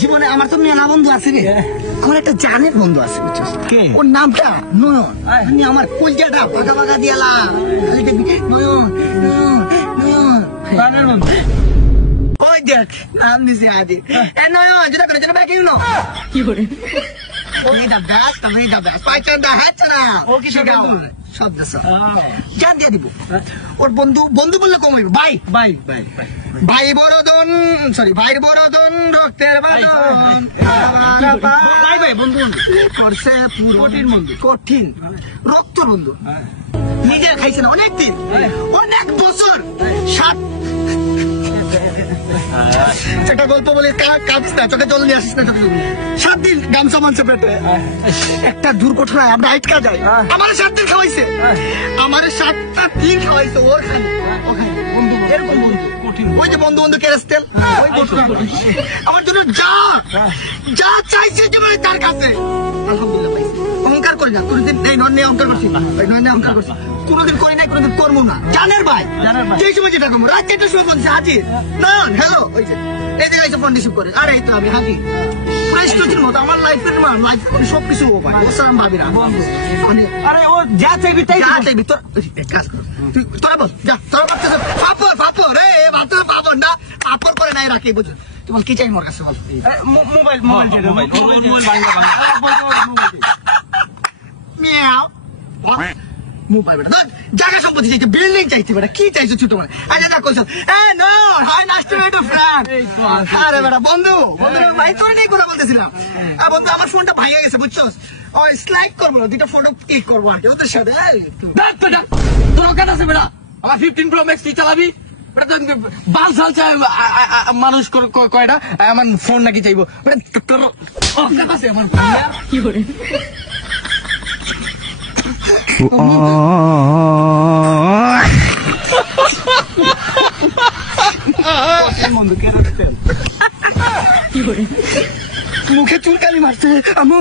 জীবনে আমার তো মেলা বন্ধু আছে রে, আমার একটা জানের বন্ধু আছে বুঝছিস, ওর নামটা নয়ন। আমি আমার কলজাটা বাঁকা বাঁকা দিয়ালা, নয়ন নয়ন নয়ন। ওই দেখ নাম দিছে আজ নয়ন, যেটা করে যেটা ব্যাকিং নো কি করে the best, the best. পাইচান্ডা হচ্ছে না ও কি সব জান দিয়ে দিব। ওর বন্ধু বন্ধু বললে কম হইব, ভাই ভাই ভাই ভাই বড়দন, সরি ভাইয়ের বড়দন রক্তের বাঁধন, ভাই ভাই বন্ধু করছে কঠিন বন্ধু, কঠিন রক্ত বন্ধু, নিজের খাইছে না অনেকদিন, অনেক বছর, 7 একটা গল্প বলি, কাঁদিস না, চোখে জল নিয়ে আসিস না, চোখে 7 দিন গামছা মানছে পেটে, একটা দুর্ঘটনায় আমরা আটকা যাই, আমার 7 দিন খাওয়াইছে, আমার 7টা দিন খাওয়াইছে ওখানে বন্ধু, এরকম বন্ধু ওই যে বন্ধু বন্ধু কেরেস্তেল, আমার জন্য যা যা চাইছে জীবনে তার কাছে আলহামদুলিল্লাহ পাইছে। অহংকার করি না, কোনোদিন এই নয় অহংকার করছি, নয় অহংকার করছি, কোনোদিন করি নাই, কোনোদিন করবো না। জানের ভাই যেই সময় যেটা করবো, রাত 4টার সময় বলছে হাজির না, হ্যালো ওই যে এই জায়গায় ফোন রিসিভ করে, আরে এই তো আমি হাজির, প্রেস্টিজের মতো আমার লাইফের সবকিছু ও পাই, ও সালাম ভাবি না বন্ধু, আরে ও যা চাইবি তাই যা চাইবি, তোর কাজ কর, তুই তোরা বল যা, তোরা বলতেছ পাপড় পাপড় রে ভাত পাপড় না, পাপড় করে নাই রাখি বুঝলি, তুই বল কি চাই মোর কাছে বল, মোবাইল মোবাইল মিয়াও মোবাইল বেটা, জায়গা সম্পত্তি চাইছে, বিল্ডিং চাইছে বেটা, কি চাইছো ছোট মানে, আচ্ছা যা কইছ no hi nice to meet you friend, আরে বেটা বন্ধু বন্ধু ভাই তোর নেই কথা বলতেছিলাম, বন্ধু আমার ফোনটা ভাঙে গেছে বুঝছস, ওই স্লাইড করবো, দুইটা ফটো ক্লিক করবো আর ওদের সাথে, তোর কাছে আছে বেটা, আমার 15 Pro Max তুই চালাবি, বাল সাল চাই মানুষ কয়টা, আমার ফোন নাকি চাইবো, তোর আছে আমার কি করে মুখে চুলকানি মারছে আমি